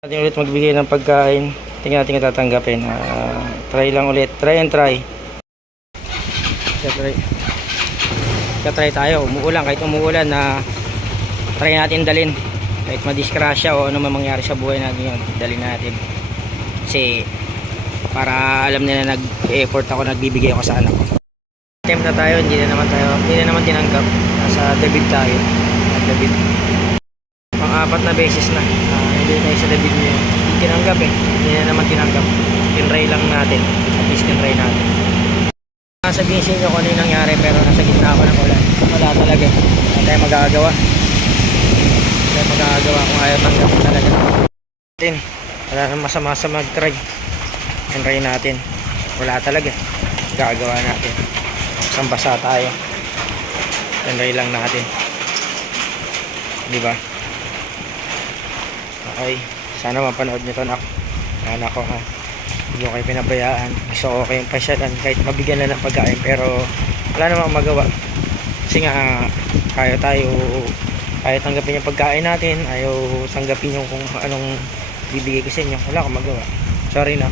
Natin ulit magbigay ng pagkain. Tingnan natin kung tatanggapin. Try lang ulit. Try and try. Try tayo. Umuulan. Kahit umuulan na try natin dalin. Kahit madiskrasya o ano man mangyari sa buhay natin yun, dalin natin. Kasi para alam nila nag-effort ako, nagbibigay ako sa anak ko. Attempt na tayo. Hindi na naman tinanggap. Nasa debit tayo. Debit. Pang-apat na beses na. Hindi tayo sa debit niya. Tinanggap hindi na naman tinanggap. Tinry lang natin. At least tinry natin. Sabihin sa inyo kung ano yung nangyari, pero nasa gitna ako ng ulan. Wala talaga. Wala tayong magagawa. Wala tayong magagawa kung ayaw tanggap talaga. Wala nang masama sa mag-try. Tinry natin. Wala talaga. Gagawa natin. Isang basa tayo. Tinry lang natin. Diba? Okay, sana mapanood nyo to anak ko ha. Hindi ko kayo pinabayaan. Gusto ko kayong pasyalan kahit mabigyan na ng pagkain, pero wala namang magawa kasi nga kaya tanggapin yung pagkain natin, ayaw tanggapin yung kung anong bibigay ko sa inyo. Wala akong magawa, sorry na.